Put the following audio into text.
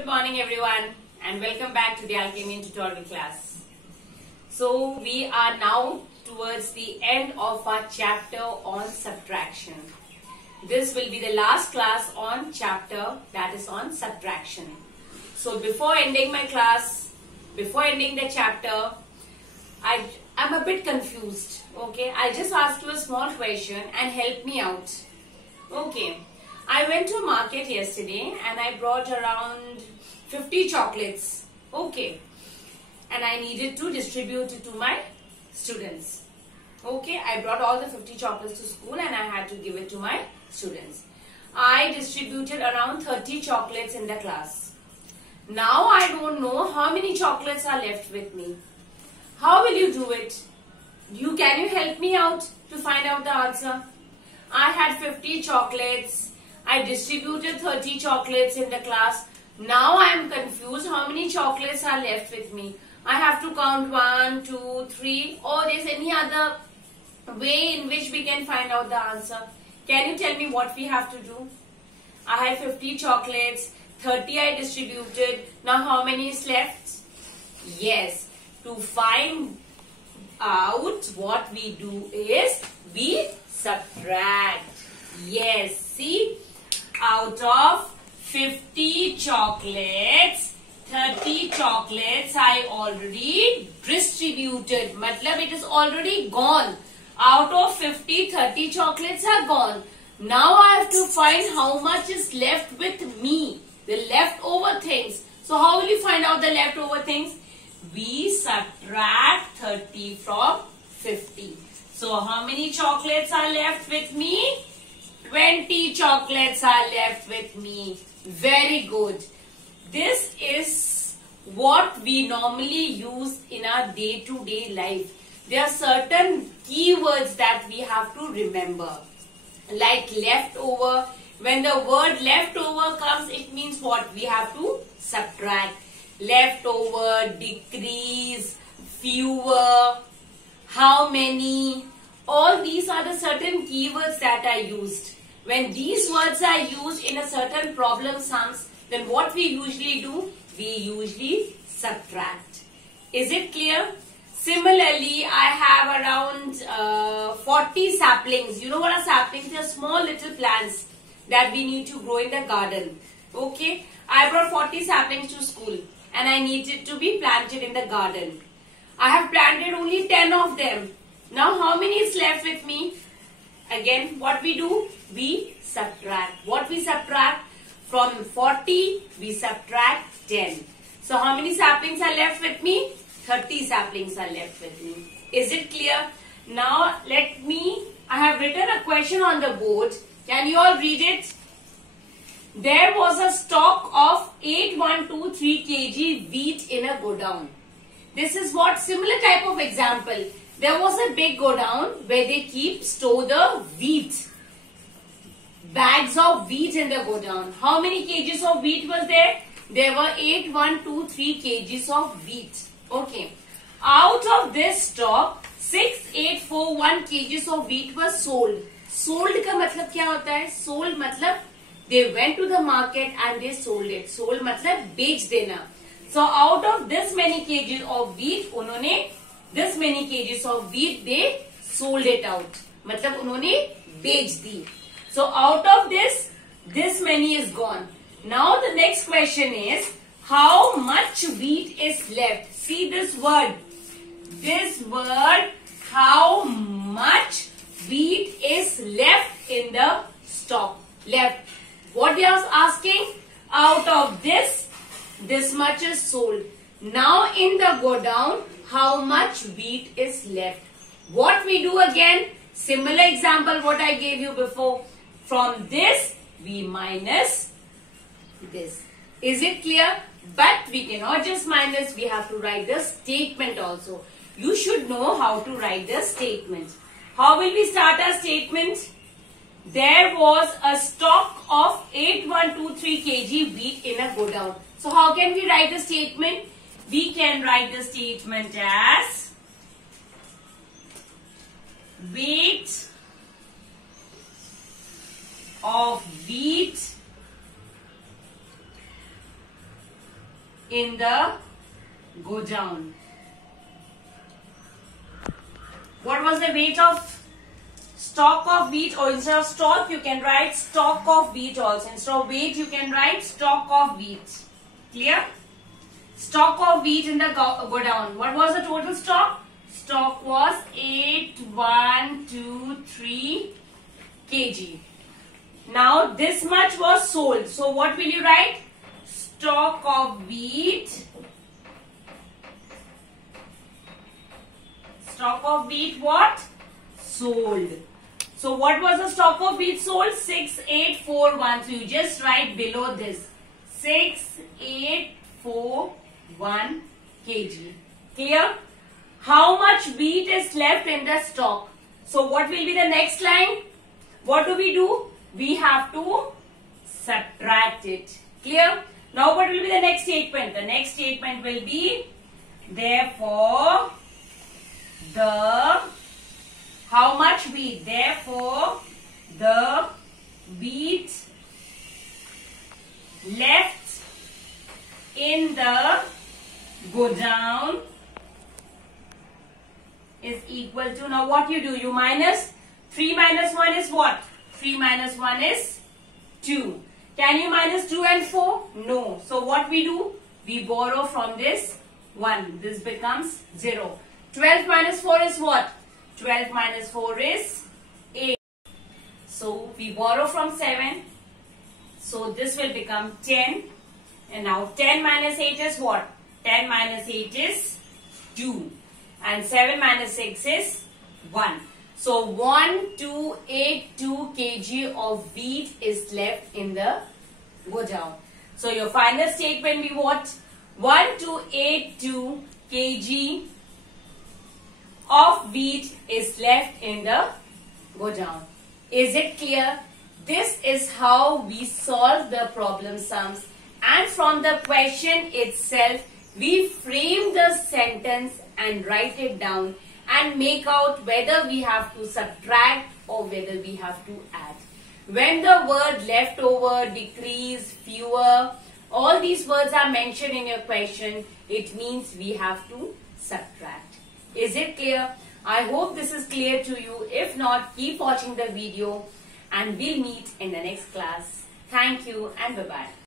Good morning everyone and welcome back to the Alchemy tutorial class. So we are now towards the end of our chapter on subtraction. This will be the last class on chapter that is on subtraction. So before ending my class, before ending the chapter, I'm a bit confused. Okay, I'll just ask you a small question and help me out. Okay, I went to market yesterday and I brought around 50 chocolates. Okay, and I needed to distribute it to my students. Okay, I brought all the 50 chocolates to school and I had to give it to my students. I distributed around 30 chocolates in the class. Now I don't know how many chocolates are left with me. How will you do it? Can you help me out to find out the answer? I had 50 chocolates. I distributed 30 chocolates in the class. Now I am confused how many chocolates are left with me. I have to count 1, 2, 3 or there's any other way in which we can find out the answer. Can you tell me what we have to do? I had 50 chocolates, 30 I distributed. Now how many is left? Yes, to find out what we do is we subtract. Yes, see, out of 50 chocolates, 30 chocolates I already distributed. Matlab it is already gone. Out of 50, 30 chocolates are gone. Now I have to find how much is left with me. The leftover things. So how will you find out the leftover things? We subtract 30 from 50. So how many chocolates are left with me? 20 chocolates are left with me. Very good. This is what we normally use in our day-to-day life. There are certain keywords that we have to remember. Like leftover. When the word leftover comes, it means what? We have to subtract. Leftover, decrease, fewer, how many. All these are the certain keywords that are used. When these words are used in a certain problem sums, then what we usually do? We usually subtract. Is it clear? Similarly, I have around 40 saplings. You know what are saplings? They are small little plants that we need to grow in the garden. Okay, I brought 40 saplings to school and I needed to be planted in the garden. I have planted only 10 of them. Now how many is left with me? Again, what we do? We subtract. What we subtract? From 40, we subtract 10. So how many saplings are left with me? 30 saplings are left with me. Is it clear? Now I have written a question on the board. Can you all read it? There was a stock of 8123 kg wheat in a godown. This is what similar type of example. There was a big godown where they store the wheat. Bags of wheat in the godown. How many kgs of wheat was there? There were 8123 kgs of wheat. Okay. Out of this stock, 6841 kgs of wheat was sold. Sold का मतलब क्या होता है? Sold मतलब they went to the market and they sold it. Sold मतलब बेच देना. So out of this many kgs of wheat, उन्होंने this many kgs of wheat they sold it out. मतलब उन्होंने बेच दी. So out of this many is gone. Now the next question is, how much wheat is left? See this word. This word, how much wheat is left in the stock. Left. What we are asking? Out of this much is sold. Now in the godown, how much wheat is left? What we do again? Similar example what I gave you before. From this, we minus this. Is it clear? But we cannot just minus. We have to write the statement also. You should know how to write the statement. How will we start our statement? There was a stock of 8123 kg wheat in a godown. So how can we write the statement? We can write the statement as weight of wheat in the go down. What was the weight of stock of wheat? Or instead of stock, you can write stock of wheat also. Instead of weight, you can write stock of wheat. Clear? Stock of wheat in the go down. What was the total stock? Stock was 8123 kg. Now this much was sold. So what will you write? Stock of wheat. Stock of wheat what? Sold. So what was the stock of wheat sold? 6841. So you just write below this 6841 kg. Clear? How much wheat is left in the stock? So what will be the next line? What do? We have to subtract it. Clear? Now what will be the next statement? The next statement will be, therefore, how much wheat? Therefore, the wheat left in the go down is equal to, now what you do? You minus, 3 minus 1 is what? 3 minus 1 is 2. Can you minus 2 and 4? No. So what we do? We borrow from this 1. This becomes 0. 12 minus 4 is what? 12 minus 4 is 8. So we borrow from 7. So this will become 10. And now 10 minus 8 is what? 10 minus 8 is 2. And 7 minus 6 is 1. So 1282 kg of wheat is left in the go down. So your final statement will be what? 1282 kg of wheat is left in the go down. Is it clear? This is how we solve the problem sums, and from the question itself we frame the sentence and write it down and make out whether we have to subtract or whether we have to add. When the word leftover, decrease, fewer, all these words are mentioned in your question, it means we have to subtract. Is it clear? I hope this is clear to you. If not, keep watching the video and we'll meet in the next class. Thank you and bye-bye.